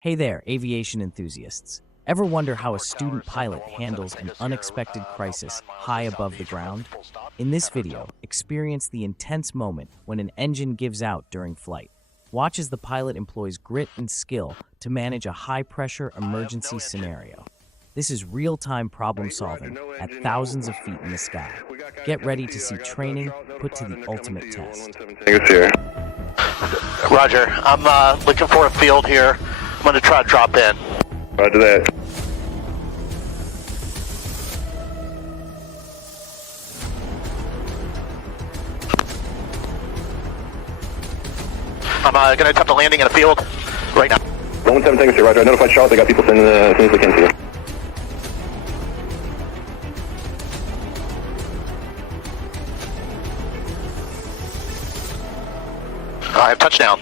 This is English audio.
Hey there, aviation enthusiasts. Ever wonder how a student pilot handles an unexpected crisis high above the ground? In this video, experience the intense moment when an engine gives out during flight. Watch as the pilot employs grit and skill to manage a high-pressure emergency scenario. This is real-time problem solving at thousands of feet in the sky. Get ready to see training put to the ultimate test. Roger. I'm looking for a field here. I'm going to try to drop in. Roger that. I'm going to attempt a landing in a field right now. 117 seconds here, Roger. I notified Charlotte. They got people sending as soon as they can to you. I have touchdown.